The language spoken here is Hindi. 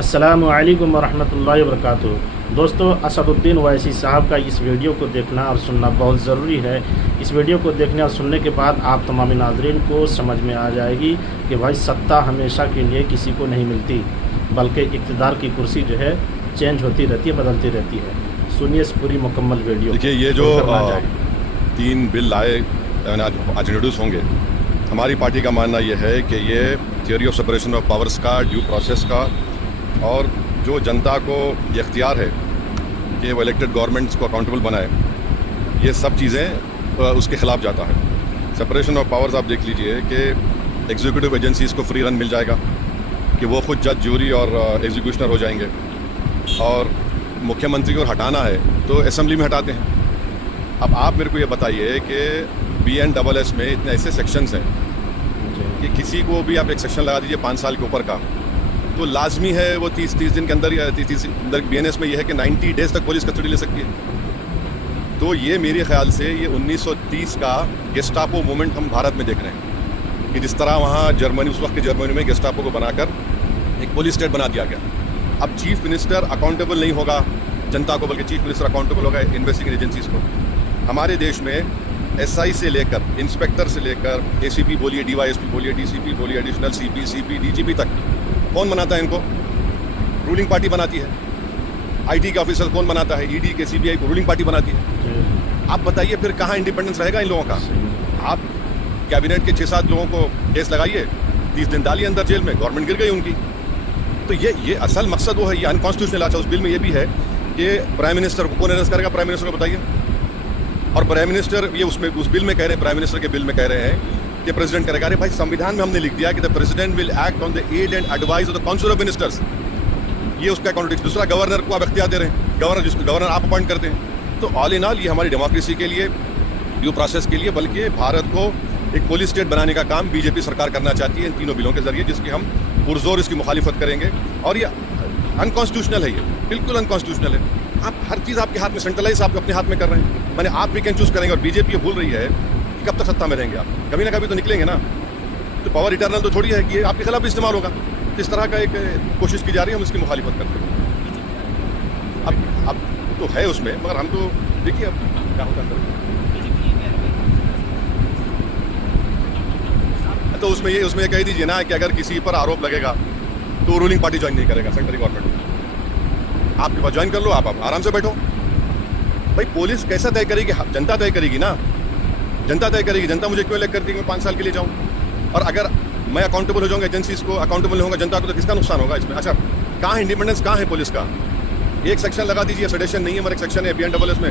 अस्सलामु अलैकुम वरहमतुल्लाहि वबरकातुहू। दोस्तों, असदुद्दीन ओवैसी साहब का इस वीडियो को देखना और सुनना बहुत ज़रूरी है। इस वीडियो को देखने और सुनने के बाद आप तमाम नाज़रीन को समझ में आ जाएगी कि भाई सत्ता हमेशा के लिए किसी को नहीं मिलती, बल्कि इक़्तिदार की कुर्सी जो है चेंज होती रहती है, बदलती रहती है। सुनिए इस पूरी मुकम्मल वीडियो। देखिए, ये जो 3 बिल आए आज इंट्रोड्यूस होंगे, हमारी पार्टी का मानना ये है कि ये theory of separation of powers का, ड्यू प्रोसेस का, और जो जनता को ये इख्तियार है कि वो इलेक्टेड गवर्नमेंट्स को अकाउंटेबल बनाए, ये सब चीज़ें उसके ख़िलाफ़ जाता है। सेपरेशन ऑफ पावर्स आप देख लीजिए कि एग्जीक्यूटिव एजेंसीज़ को फ्री रन मिल जाएगा कि वो खुद जज, जूरी और एग्जीक्यूशनर हो जाएंगे, और मुख्यमंत्री को हटाना है तो असेंबली में हटाते हैं। अब आप मेरे को ये बताइए कि BNSS में इतने ऐसे सेक्शंस हैं कि किसी को भी आप एक सेक्शन लगा दीजिए 5 साल के ऊपर का, तो लाजमी है वो 30 दिन के अंदर, या 30 अंदर BNS में ये है कि 90 डेज तक पुलिस कस्टडी ले सकती है। तो ये मेरे ख्याल से ये 1930 का गेस्टापो मूवमेंट हम भारत में देख रहे हैं कि जिस तरह वहाँ जर्मनी, उस वक्त की जर्मनी में गेस्टापो को बनाकर एक पुलिस स्टेट बना दिया गया। अब चीफ मिनिस्टर अकाउंटेबल नहीं होगा जनता को, बल्कि चीफ मिनिस्टर अकाउंटेबल होगा इन्वेस्टिगेटिंग एजेंसीज को। हमारे देश में SI से लेकर, इंस्पेक्टर से लेकर, ACP बोलिए, DYSP बोलिए, DCP बोलिए, एडिशनल CP, CP, DGP तक कौन बनाता है इनको? रूलिंग पार्टी बनाती है। IT के ऑफिसर कौन बनाता है? ED के, CBI को रूलिंग पार्टी बनाती है। आप बताइए फिर कहाँ इंडिपेंडेंस रहेगा इन लोगों का? आप कैबिनेट के 6-7 लोगों को केस लगाइए, 30 दिन डालिए अंदर जेल में, गवर्नमेंट गिर गई उनकी। तो ये असल मकसद वो है, ये अनकॉन्स्टिट्यूशनल। अच्छा, उस बिल में ये भी है कि प्राइम मिनिस्टर को कौन अरेस्ट करेगा? प्राइम मिनिस्टर को बताइए। और प्राइम मिनिस्टर, ये उसमें उस बिल में कह रहे हैं, प्राइम मिनिस्टर के बिल में कह रहे हैं कि प्रेसिडेंट करेगा। अरे भाई, संविधान में हमने लिख दिया कि the president will act on the aid and advice of the council of ministers. ये उसका कॉन्ट्रडिक्शन। दूसरा, गवर्नर को आप इख्तियार दे रहे हैं, गवर्नर आप अपॉइंट करते हैं। तो ऑल इन ऑल ये हमारी डेमोक्रेसी के लिए, ड्यू प्रोसेस के लिए, बल्कि भारत को एक पुलिस स्टेट बनाने का काम BJP सरकार करना चाहती है इन तीनों बिलों के जरिए, जिसकी हम पुरजोर इसकी मुखालिफत करेंगे। और ये अनकॉन्स्टिट्यूशनल है, ये बिल्कुल अनकॉन्स्टिट्यूशनल है। आप हर चीज़ आपके हाथ में, सेंट्रलाइज आप अपने हाथ में कर रहे हैं। मैंने आप भी कैन चूज करेंगे, और BJP ये भूल रही है कि कब तक सत्ता में रहेंगे आप। कभी ना कभी तो निकलेंगे ना। तो पावर इटर्नल तो थोड़ी है कि ये आपके खिलाफ इस्तेमाल होगा। तो इस तरह का एक कोशिश की जा रही है, हम इसकी मुखालिफत करते हैं। अब तो है उसमें, मगर हम तो देखिए अब क्या होता है। तो उसमें ये कह दीजिए ना कि अगर किसी पर आरोप लगेगा तो रूलिंग पार्टी ज्वाइन नहीं करेगा, सेंट्रल गवर्नमेंट। आपके पास ज्वाइन कर लो, आप आराम से बैठो। भाई, पुलिस कैसा तय करेगी? जनता तय करेगी ना। जनता तय करेगी। जनता मुझे क्यों इलेक्ट करती है कि मैं 5 साल के लिए जाऊं? और अगर मैं अकाउंटेबल हो जाऊंगा, एजेंसीज को अकाउंटेबल नहीं होगा जनता को, तो किसका नुकसान होगा इसमें? अच्छा, कहाँ है इंडिपेंडेंस, कहाँ है पुलिस का? एक सेक्शन लगा दीजिए, सेडेशन नहीं है, मगर एक सेक्शन है BNSS में